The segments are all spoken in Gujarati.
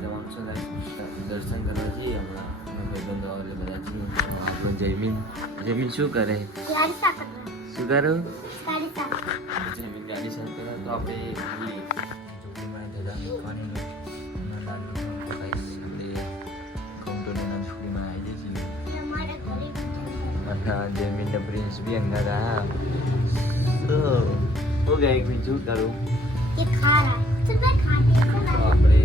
જવાનું છે દર્શન કરવા જઈએ હમણાં ભાઈબંધો એટલે બધા છીએ આપણો જયમીન શું કરે શું કરું જયમીન ગાડી સાફ કરે તો આપણે ચોકીમાં ધજા મૂકવાની जमीन प्रिंस भी अंदर आया तो हो गया एक मिनट શું કરું ये खा रहा है चल मैं खाने તો આપણે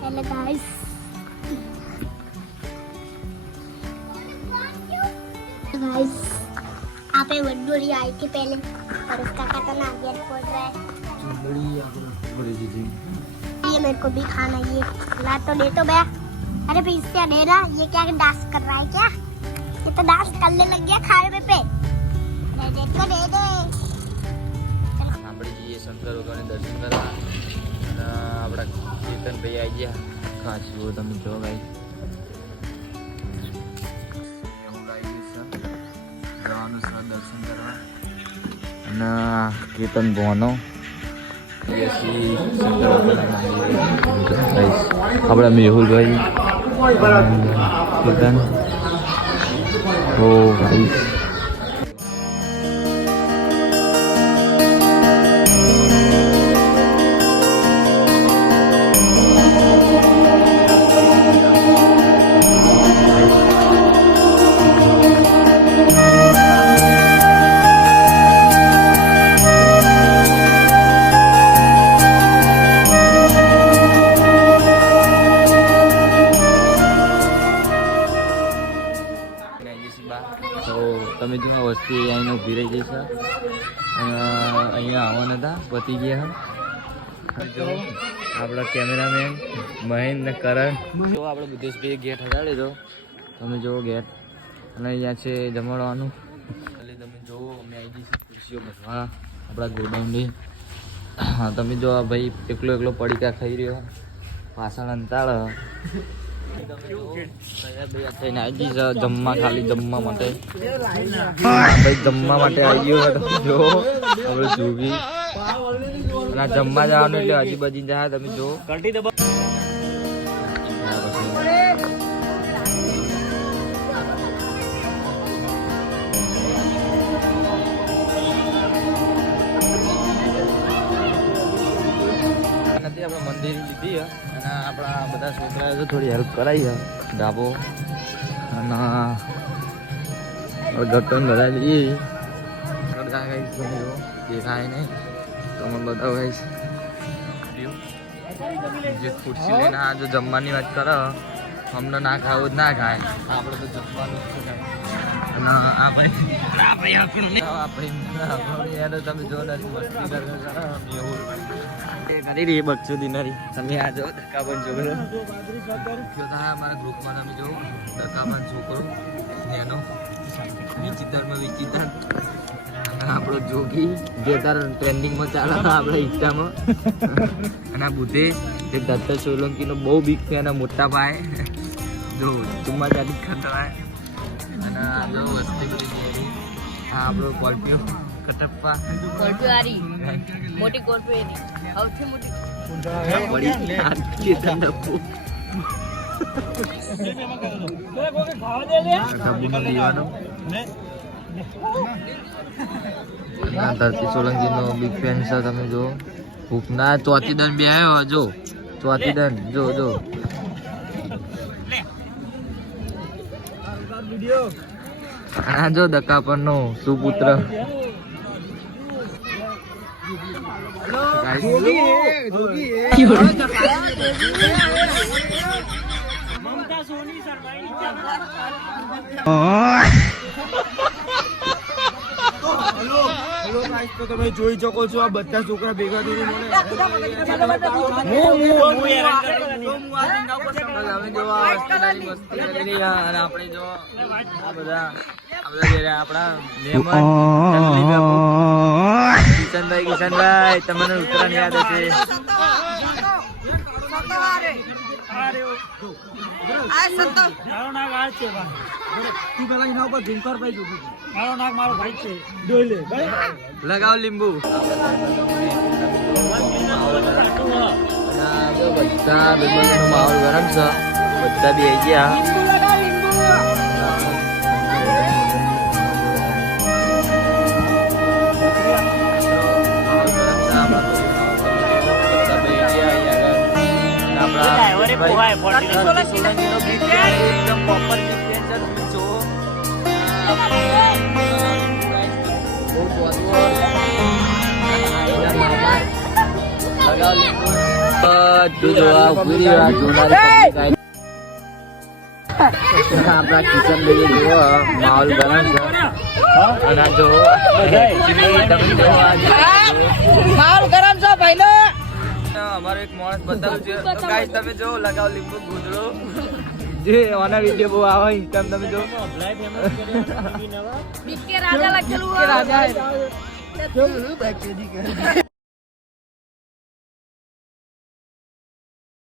हेलो गाइस गाइस आप एक बड़ी आई थी पहले और उसका खतरनाक गेट खोल रहा है बड़ी बड़ी दीदी ये मेरे को भी खाना ये ला तो दे तो बे अरे पिज्जा दे रहा ये क्या डांस कर रहा है क्या ये तो डांस करने लग गया खाने पे दे तो दे दे આપણે જઈએ શંકર ભગવાનને દર્શન કરવા અને આપણા કીર્તન ભાઈ આવી ગયા ખાસ જુઓ તમે જો ભાઈ જવાનું છે દર્શન કરવા અને કીર્તન ભવાનો આપણા મેહુલભાઈ કીર્તન ઓ ભાઈ તો તમે જો વસ્તી અહીંને ઊભી રહી જશે અહીંયા આવવાના હતા પતી ગયા જો આપણા કેમેરામેન મહેન્દ્ર ને કરણ જો આપણે બુદ્ધેશભાઈ ગેટ હટાડી દો તમે જુઓ ગેટ અને અહીંયા છે જમાડવાનું એટલે તમે જુઓ અમે આવી જઈશું ખુરશીઓ બસવા આપણા ગોડાઉનની હા તમે જો આ ભાઈ એકલો પડીકા ખાઈ રહ્યો પાછળ અંતાળ જમવા ખાલી જમવા માટે ભાઈ જમવા માટે આવી ગયો જો હવે જોગી અને જમવા જવાનું એટલે હજી બધી જાય તમે જો આપણે મંદિર લીધી અને આપણા બધા છોકરાએ તો થોડી હેલ્પ કરાવી ડાબો અને ગટન બધા લઈએ દેખાય નહીં તમે બધા ગાઈશ જે ખુરશી લઈને આ જો જમવાની વાત કરો અમને ના ખાવું જ ના ખાય આપણે તો જમવાનું જ છે અને આ ભાઈ તમે જો મસ્તી એવું કરી રહી બચ્ચો દિનારી તમે આ જો દકાબન છોકરો મારા ગ્રુપમાં તમે જો દકાબન છોકરો એનો વિચિત્ર આપણો જોગી જે તાર ટ્રેન્ડિંગમાં ચાલે આપણા ઇન્સ્ટામાં અને આ બુધે જે દત્ત સોલંકીનો બહુ બિગ ફેન મોટા ભાઈ જો ચુમ્મા ચાલી ખાતા અને આ જો વસ્તી બધી આ આપણો કોલ્પિયો કટપ્પા કોર્પોરારી મોટી કોર્પોરેની સૌથી મોટી બડી આખી ઠંડપુ ધરતી સોલંકી નો બિગ ફેન છે તમે જો ભૂખના ચોથી દન બે આવ્યો જો ચોથી દન જો આ જો દકાપર નો સુપુત્ર તમે જોઈ શકો છો આ બધા છોકરા ભેગા થઈને આપણે જો આ બધા આપણા કિશનભાઈ તમને ઉત્તરાયણ યાદ હશે આ રહ્યો જો. મારો નાક આ જ છે ભાઈ. તું પેલા એના ઉપર ઝુમકાર ભાઈ જોતું મારો નાક મારો ભાઈ છે જોઈ લે ભાઈ. લગાવ લીંબુ. અને જો બધા ભાઈબંધોનો માહોલ ગરમ છે. બધા બી આવી ગયા. આપણા કિચન લઈએ જુઓ માહોલ ગરમ છે. અને જો માહોલ ગરમ છે ભાઈ નો. અમારો એક માણસ બતાવ્યું છે. તો ગાઈસ તમે જો લગાવ લીંબુ ગુંદડો જે ઓના વિડિયો બહુ આવે ઇન્સ્ટામ તમે જો બીકે રાજા લખેલું હોય. રાજા